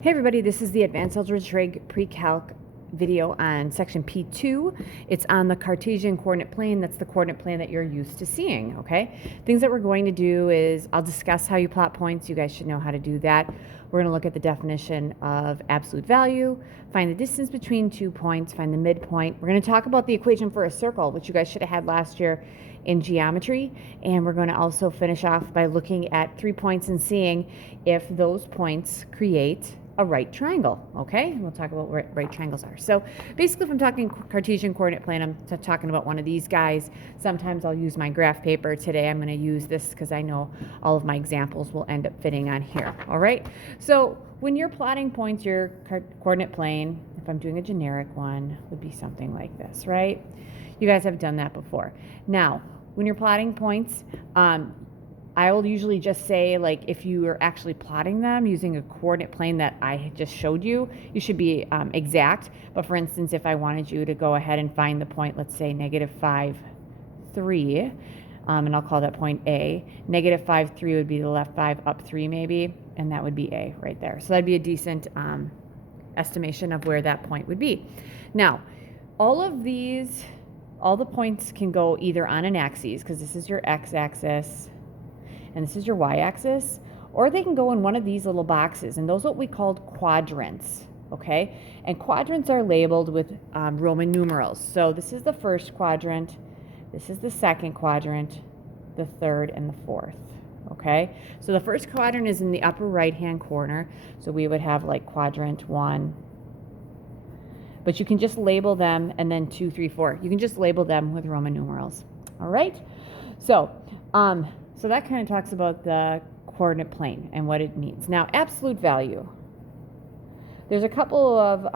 Hey everybody, this is the Advanced Algebra Trig Pre-Calc video on section P2. It's on the Cartesian coordinate plane. That's the coordinate plane that you're used to seeing, okay? Things that we're going to do is I'll discuss how you plot points. You guys should know how to do that. We're going to look at the definition of absolute value, find the distance between 2 points, find the midpoint. We're going to talk about the equation for a circle, which you guys should have had last year in geometry, and we're going to also finish off by looking at 3 points and seeing if those points create a right triangle, okay? We'll talk about what right triangles are. So basically, if I'm talking Cartesian coordinate plane, I'm talking about one of these guys. Sometimes I'll use my graph paper. Today I'm going to use this because I know all of my examples will end up fitting on here, all right? So when you're plotting points, your coordinate plane, if I'm doing a generic one, would be something like this, right? You guys have done that before. Now, when you're plotting points, I will usually just say, like, if you are actually plotting them using a coordinate plane that I just showed you, you should be exact. But for instance, if I wanted you to go ahead and find the point, let's say -5, 3, and I'll call that point A. -5, 3 would be the left 5 up 3 maybe, and that would be A right there. So that'd be a decent estimation of where that point would be. Now, all the points can go either on an axis, because this is your x-axis, and this is your y-axis, or they can go in one of these little boxes, and those are what we called quadrants, okay? And quadrants are labeled with Roman numerals. So this is the first quadrant, this is the second quadrant, the third, and the fourth, okay? So the first quadrant is in the upper right-hand corner, so we would have like quadrant 1, but you can just label them, and then 2, 3, 4. You can just label them with Roman numerals, all right? So that kind of talks about the coordinate plane and what it means. Now, absolute value. There's a couple of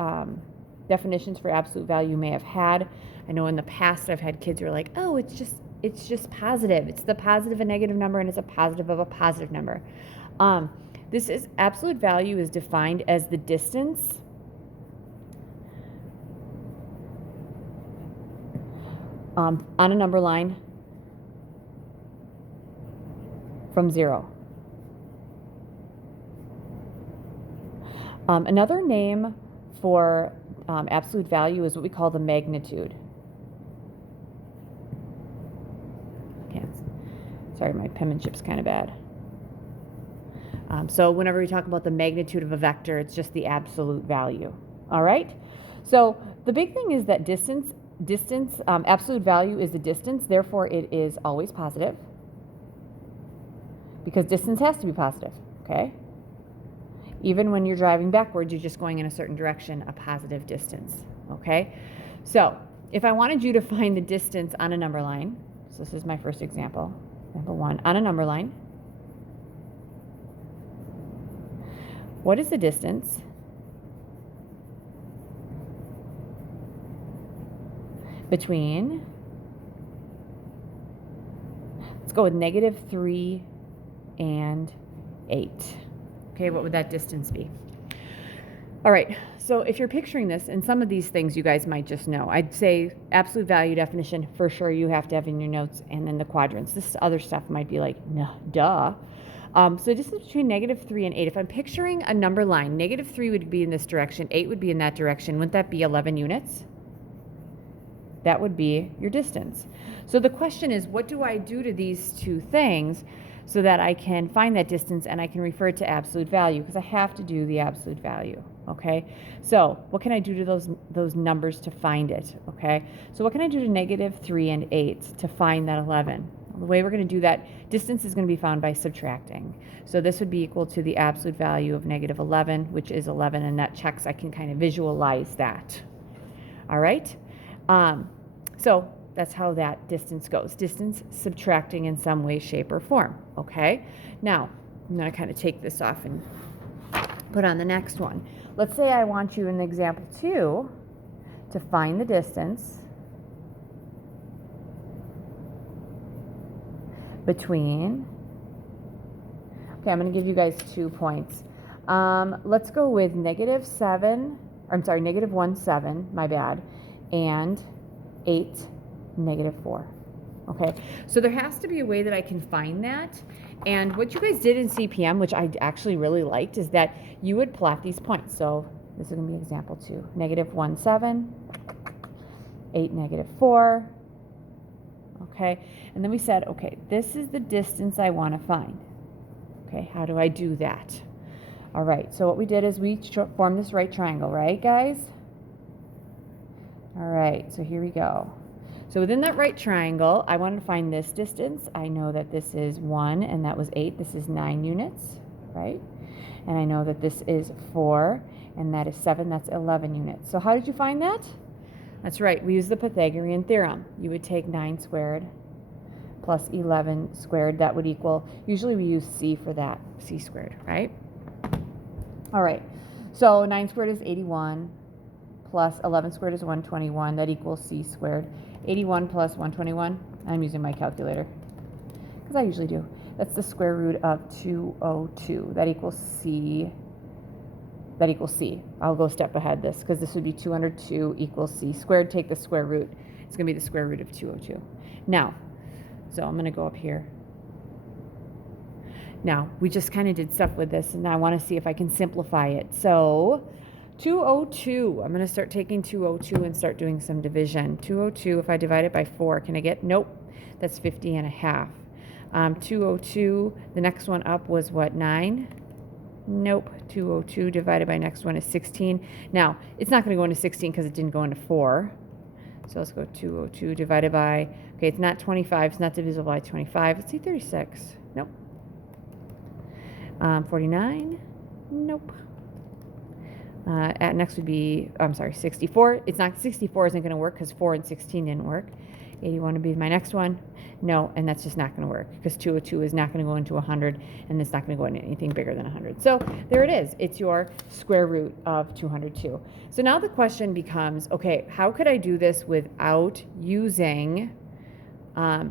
definitions for absolute value you may have had. I know in the past I've had kids who are like, oh, it's just positive. It's the positive of a negative number, and it's a positive of a positive number. This is absolute value is defined as the distance on a number line from 0. Another name for absolute value is what we call the magnitude. Okay. Sorry, my penmanship's kind of bad. So whenever we talk about the magnitude of a vector, it's just the absolute value. All right? So the big thing is that distance, absolute value is the distance, therefore it is always positive, because distance has to be positive, okay? Even when you're driving backwards, you're just going in a certain direction, a positive distance, okay? So if I wanted you to find the distance on a number line, so this is my first example, example 1, on a number line, what is the distance between, let's go with -3 and 8. Okay, what would that distance be? All right, so if you're picturing this, and some of these things you guys might just know, I'd say absolute value definition for sure you have to have in your notes, and then the quadrants. This other stuff might be like, nah, duh. So distance between -3 and 8. If I'm picturing a number line, -3 would be in this direction, 8 would be in that direction. Wouldn't that be 11 units? That would be your distance. So the question is, what do I do to these two things so that I can find that distance and I can refer it to absolute value, because I have to do the absolute value, okay? So what can I do to those numbers to find it, okay? So what can I do to -3 and 8 to find that 11? The way we're going to do that, distance is going to be found by subtracting. So this would be equal to the absolute value of -11, which is 11, and that checks, I can kind of visualize that, all right? So that's how that distance goes. Distance subtracting in some way, shape, or form, okay? Now, I'm going to kind of take this off and put on the next one. Let's say I want you in example 2 to find the distance between, okay, I'm going to give you guys 2 points. Let's go with -7, or I'm sorry, -1, 7, my bad, and 8, -4. Okay, so there has to be a way that I can find that. And what you guys did in CPM, which I actually really liked, is that you would plot these points. So this is going to be example 2. -1, 7, 8, -4. Okay, and then we said, okay, this is the distance I want to find. Okay, how do I do that? All right, so what we did is we formed this right triangle, right, guys? All right, so here we go. So within that right triangle, I want to find this distance. I know that this is 1, and that was 8. This is 9 units, right? And I know that this is 4, and that is 7. That's 11 units. So how did you find that? That's right. We use the Pythagorean theorem. You would take 9 squared plus 11 squared. That would equal, usually we use c for that, c squared, right? All right. So 9 squared is 81 plus 11 squared is 121. That equals c squared. 81 plus 121, I'm using my calculator, because I usually do. That's the square root of 202. That equals c. That equals c. I'll go a step ahead this, because this would be 202 equals c squared. Take the square root. It's going to be the square root of 202. Now, so I'm going to go up here. Now, we just kind of did stuff with this, and I want to see if I can simplify it. So 202, I'm going to start taking 202 and start doing some division. 202, if I divide it by 4, can I get, nope, that's 50 and a half. 202, the next one up was what, 9? Nope, 202 divided by next one is 16. Now, it's not going to go into 16 because it didn't go into 4. So let's go 202 divided by, okay, it's not 25, it's not divisible by 25. Let's see, 36. Nope. 49? Nope. At next would be, I'm sorry, 64. It's not, 64 isn't going to work because 4 and 16 didn't work. 81 would be my next one. No, and that's just not going to work because 202 is not going to go into 100, and it's not going to go into anything bigger than 100. So there it is. It's your square root of 202. So now the question becomes, okay, how could I do this without using a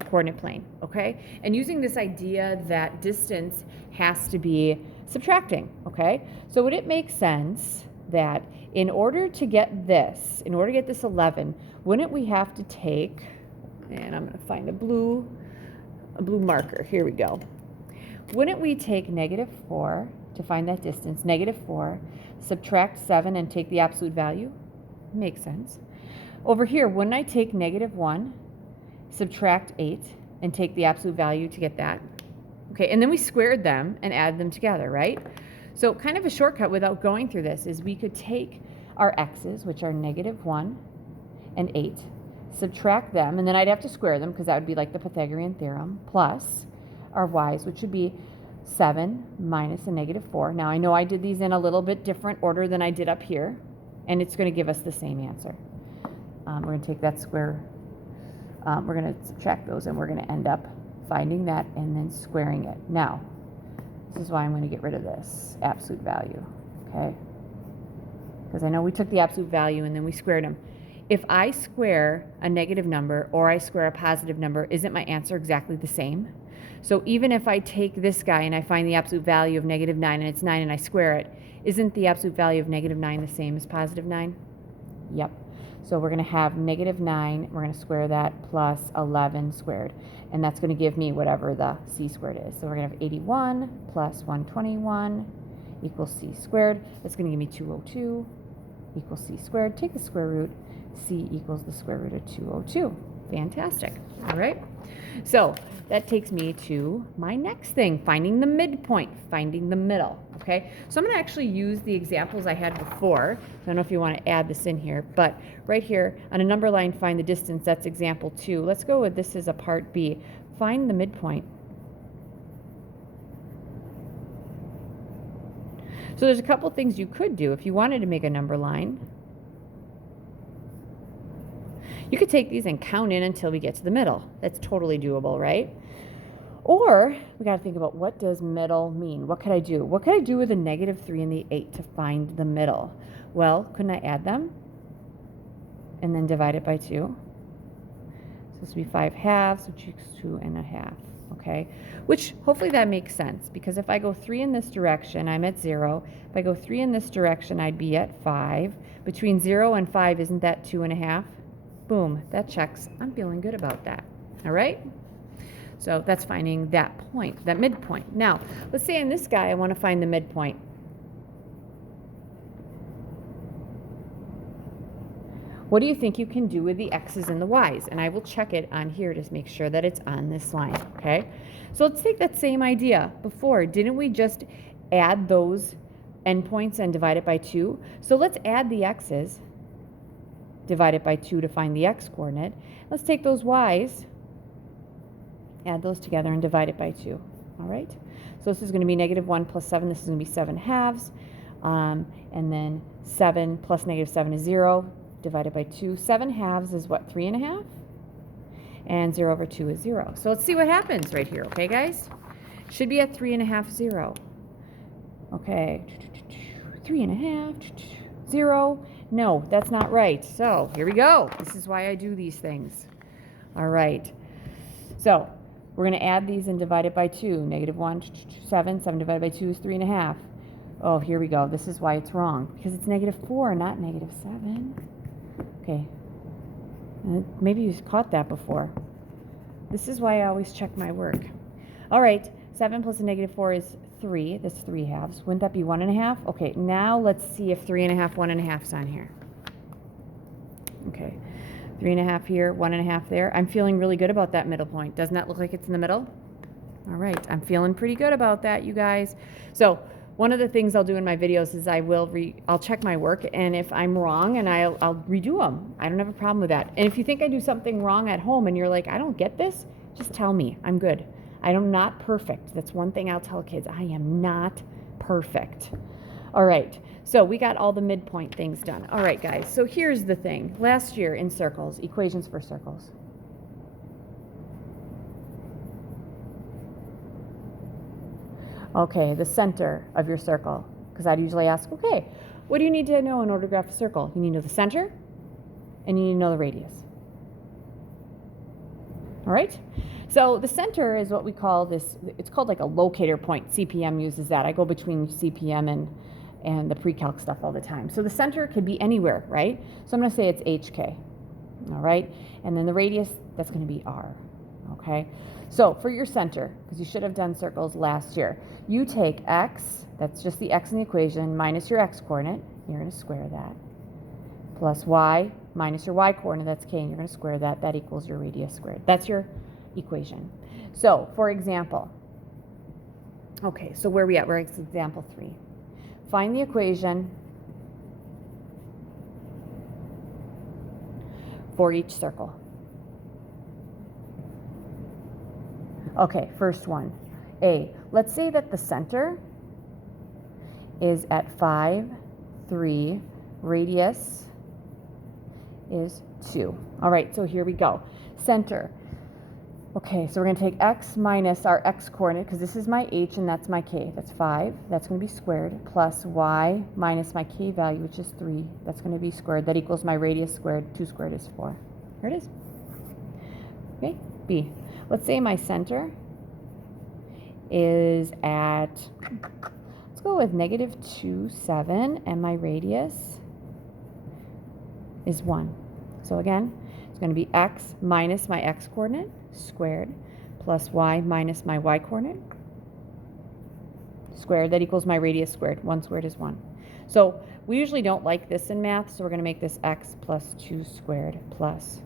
coordinate plane, okay? And using this idea that distance has to be subtracting, okay? So would it make sense that in order to get this 11, wouldn't we have to take, and I'm going to find a blue marker, here we go. Wouldn't we take -4 to find that distance, -4, subtract 7 and take the absolute value? Makes sense. Over here, wouldn't I take -1, subtract 8, and take the absolute value to get that? Okay, and then we squared them and added them together, right? So kind of a shortcut without going through this is we could take our x's, which are -1 and 8, subtract them, and then I'd have to square them because that would be like the Pythagorean theorem, plus our y's, which would be 7 minus a -4. Now I know I did these in a little bit different order than I did up here, and it's going to give us the same answer. We're going to take that square, we're going to subtract those, and we're going to end up finding that and then squaring it. Now, this is why I'm going to get rid of this absolute value, okay? Because I know we took the absolute value and then we squared them. If I square a negative number or I square a positive number, isn't my answer exactly the same? So even if I take this guy and I find the absolute value of -9 and it's 9 and I square it, isn't the absolute value of -9 the same as +9? Yep. So we're going to have -9, we're going to square that, plus 11 squared. And that's going to give me whatever the c squared is. So we're going to have 81 plus 121 equals c squared. That's going to give me 202 equals c squared. Take the square root. C equals the square root of 202. Fantastic. All right. So that takes me to my next thing, finding the midpoint, finding the middle. Okay. So I'm going to actually use the examples I had before. I don't know if you want to add this in here, but right here on a number line, find the distance. That's example 2. Let's go with this as a part B. Find the midpoint. So there's a couple things you could do if you wanted to make a number line. You could take these and count in until we get to the middle. That's totally doable, right? Or we got to think about, what does middle mean? What could I do? What could I do with the -3 and the 8 to find the middle? Well, couldn't I add them and then divide it by 2? So this would be 5/2, which equals 2.5. Okay, which hopefully that makes sense, because if I go 3 in this direction, I'm at 0. If I go 3 in this direction, I'd be at 5. Between 0 and 5, isn't that 2.5? Boom, that checks. I'm feeling good about that. All right? So that's finding that point, that midpoint. Now, let's say in this guy, I want to find the midpoint. What do you think you can do with the x's and the y's? And I will check it on here to make sure that it's on this line, okay? So let's take that same idea. Before, didn't we just add those endpoints and divide it by 2? So let's add the x's, divide it by 2 to find the x coordinate. Let's take those y's, add those together and divide it by 2, all right? So this is going to be -1 plus 7. This is going to be 7 halves. And then 7 plus -7 is 0. Divided by 2. 7 halves is what, 3.5? And 0 over 2 is 0. So let's see what happens right here, okay, guys? Should be at 3.5, 0. Okay, 3.5, 0. No, that's not right. So here we go. This is why I do these things. All right. So we're going to add these and divide it by 2. -1, 7. 7 divided by 2 is 3.5. Oh, here we go. This is why it's wrong. Because it's -4, not -7. Okay, maybe you caught that before. This is why I always check my work. All right, 7 plus a -4 is 3. That's 3 halves. Wouldn't that be 1.5? Okay, now let's see if 3.5, 1.5 is on here. Okay, 3.5 here, 1.5 there. I'm feeling really good about that middle point. Doesn't that look like it's in the middle? All right, I'm feeling pretty good about that, you guys. So one of the things I'll do in my videos is I'll check my work, and if I'm wrong, and I'll redo them. I don't have a problem with that. And if you think I do something wrong at home and you're like, I don't get this, just tell me. I'm good. I'm not perfect. That's one thing I'll tell kids. I am not perfect. All right. So we got all the midpoint things done. All right, guys. So here's the thing. Last year in circles, equations for circles. Okay, the center of your circle, because I'd usually ask, okay, what do you need to know in order to graph a circle? You need to know the center, and you need to know the radius. All right? So the center is what we call this, it's called like a locator point. CPM uses that. I go between CPM and the PreCalc stuff all the time. So the center could be anywhere, right? So I'm going to say it's HK, all right? And then the radius, that's going to be R, okay? So for your center, because you should have done circles last year, you take x, that's just the x in the equation, minus your x coordinate, you're going to square that, plus y minus your y coordinate, that's k, and you're going to square that, that equals your radius squared. That's your equation. So for example, okay, so where are we at? We're at example 3. Find the equation for each circle. Okay, first one, A. Let's say that the center is at 5, 3, radius is 2. All right, so here we go. Center. Okay, so we're going to take x minus our x coordinate, because this is my h and that's my k. That's 5. That's going to be squared, plus y minus my k value, which is 3. That's going to be squared. That equals my radius squared. 2 squared is 4. Here it is. Okay, B. Let's say my center is at, let's go with -2, 7, and my radius is 1. So again, it's going to be x minus my x coordinate squared plus y minus my y coordinate squared. That equals my radius squared. 1 squared is 1. So we usually don't like this in math, so we're going to make this x plus 2 squared plus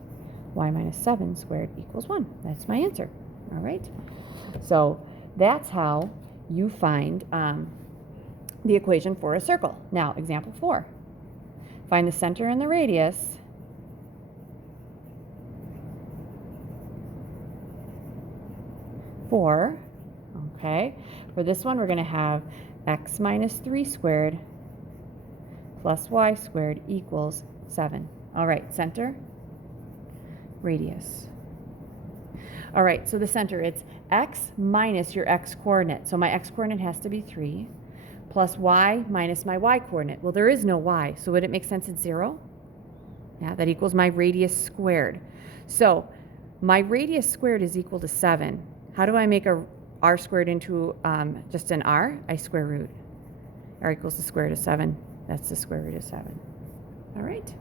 y minus 7 squared equals 1. That's my answer. All right. So that's how you find the equation for a circle. Now, example 4. Find the center and the radius for, okay, for this one we're going to have x minus 3 squared plus y squared equals 7. All right, center, radius. All right, so the center, it's x minus your x coordinate. So my x coordinate has to be 3 plus y minus my y coordinate. Well, there is no y, so would it make sense it's 0? Yeah, that equals my radius squared. So my radius squared is equal to 7. How do I make a r squared into just an r? I square root. R equals the square root of 7. That's the square root of 7. All right.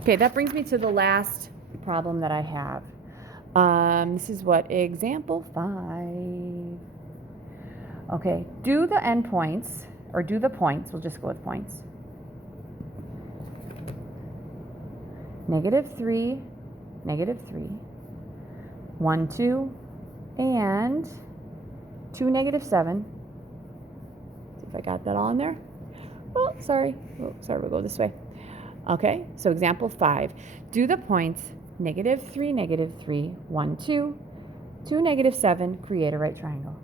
Okay, that brings me to the last problem that I have. This is what, example 5. Okay, do the endpoints, or do the points, we'll just go with points. -3, -3, 1, 2, and 2, -7. See if I got that all in there. Oh, sorry. Oh, sorry, we'll go this way. Okay, so example 5. Do the points -3, -3, 1, 2, 2, -7, create a right triangle.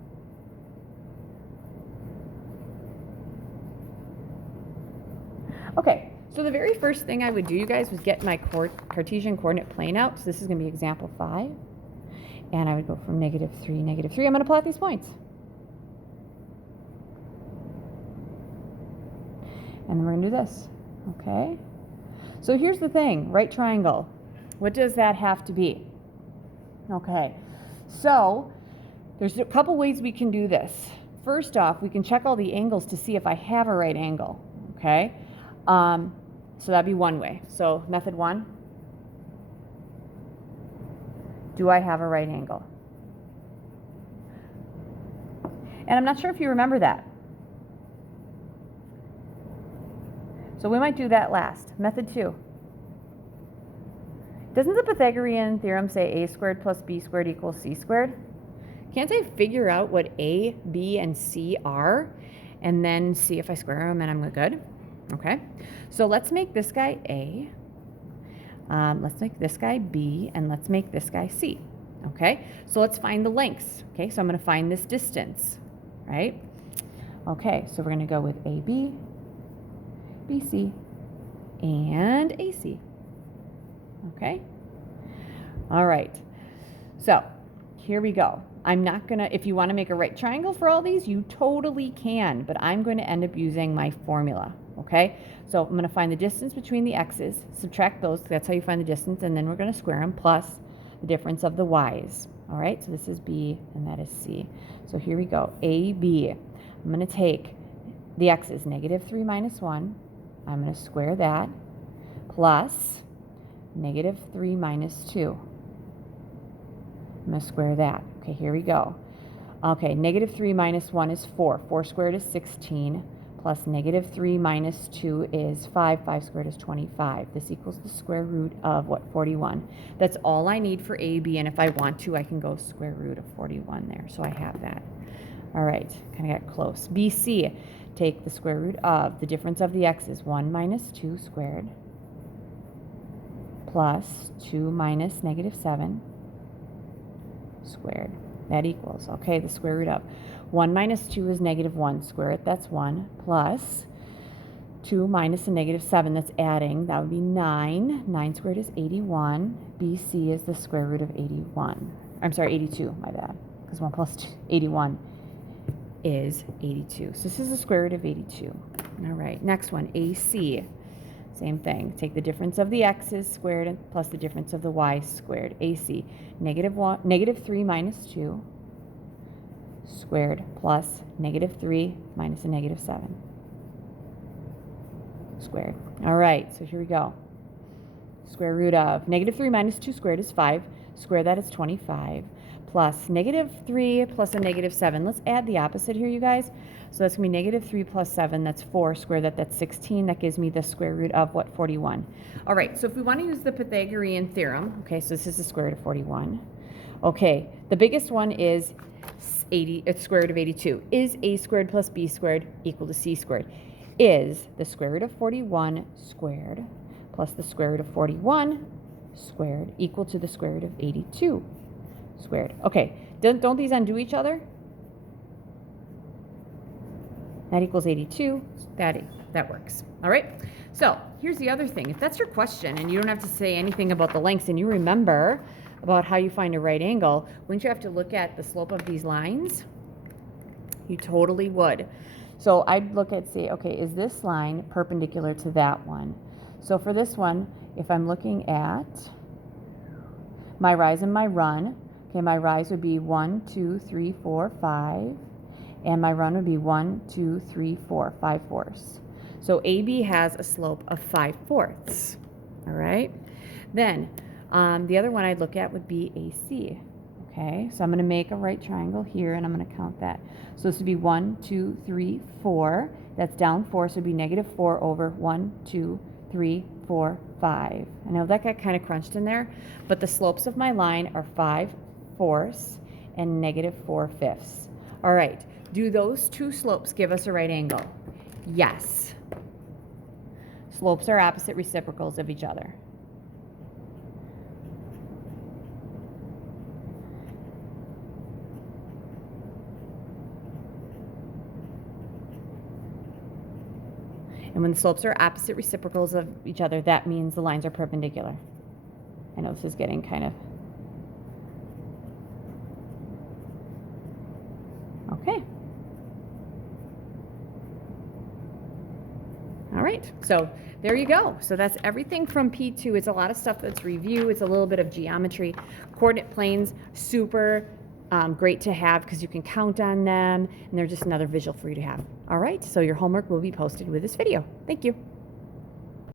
Okay, so the very first thing I would do, you guys, was get my Cartesian coordinate plane out. So this is going to be example 5. And I would go from -3, -3. I'm going to plot these points. And then we're going to do this. Okay? So here's the thing, right triangle. What does that have to be? Okay, so there's a couple ways we can do this. First off, we can check all the angles to see if I have a right angle. Okay? So that'd be one way. So method 1, do I have a right angle? And I'm not sure if you remember that. So we might do that last. Method 2. Doesn't the Pythagorean theorem say a squared plus b squared equals c squared? Can't I figure out what a, b, and c are and then see if I square them and I'm good? Okay, so let's make this guy A, let's make this guy B, and let's make this guy C. Okay, so let's find the lengths. Okay, so I'm going to find this distance, right? Okay, so we're going to go with AB, BC, and AC. Okay, all right, so here we go. I'm not going to, if you want to make a right triangle for all these, you totally can, but I'm going to end up using my formula. Okay, so I'm going to find the distance between the x's, subtract those, that's how you find the distance, and then we're going to square them plus the difference of the y's. All right, so this is B and that is C. So here we go, AB. I'm going to take the x's, -3 minus 1. I'm going to square that plus -3 minus 2. I'm going to square that. Okay, here we go. Okay, -3 minus 1 is 4. 4 squared is 16. Plus -3 minus 2 is 5. 5 squared is 25. This equals the square root of what? 41. That's all I need for AB, and if I want to, I can go square root of 41 there. So I have that. All right, kind of got close. BC, take the square root of the difference of the x's, 1 minus 2 squared, plus 2 minus -7 squared. That equals, okay, the square root of 1 minus 2 is -1. Square it, that's 1, plus 2 minus a -7, that's adding. That would be 9. 9 squared is 81. BC is the square root of 81. I'm sorry, 82, my bad. Because 1 plus 2, 81 is 82. So this is the square root of 82. All right, next one, AC. Same thing. Take the difference of the x's squared plus the difference of the y's squared. AC, -3 minus 2 squared plus -3 minus a -7 squared. All right, so here we go. Square root of -3 minus 2 squared is 5. Square that is 25. Plus -3 plus a -7. Let's add the opposite here, you guys. So that's going to be -3 plus 7. That's 4. Square that, that's 16. That gives me the square root of what? 41. All right, so if we want to use the Pythagorean theorem, okay, so this is the square root of 41. Okay, the biggest one is 80, it's square root of 82. Is a squared plus b squared equal to c squared? Is the square root of 41 squared plus the square root of 41 squared equal to the square root of 82 squared? Okay, don't these undo each other? That equals 82. That works. All right. So here's the other thing. If that's your question and you don't have to say anything about the lengths and you remember about how you find a right angle, wouldn't you have to look at the slope of these lines? You totally would. So I'd look at, say, okay, is this line perpendicular to that one? So for this one, if I'm looking at my rise and my run, okay, my rise would be 1, 2, 3, 4, 5. And my run would be 1, 2, 3, 4, 5/4. So AB has a slope of 5/4. All right. Then the other one I'd look at would be AC. Okay, so I'm going to make a right triangle here, and I'm going to count that. So this would be 1, 2, 3, 4. That's down 4, so it would be negative 4 over 1, 2, 3, 4, 5. I know that got kind of crunched in there, but the slopes of my line are 5/4 and negative 4/5. All right, do those two slopes give us a right angle? Yes. Slopes are opposite reciprocals of each other. And when the slopes are opposite reciprocals of each other, that means the lines are perpendicular. I know this is getting kind of... Okay. All right, so there you go. So that's everything from P2. It's a lot of stuff that's review. It's a little bit of geometry. Coordinate planes, super great to have because you can count on them, and they're just another visual for you to have. All right, so your homework will be posted with this video. Thank you.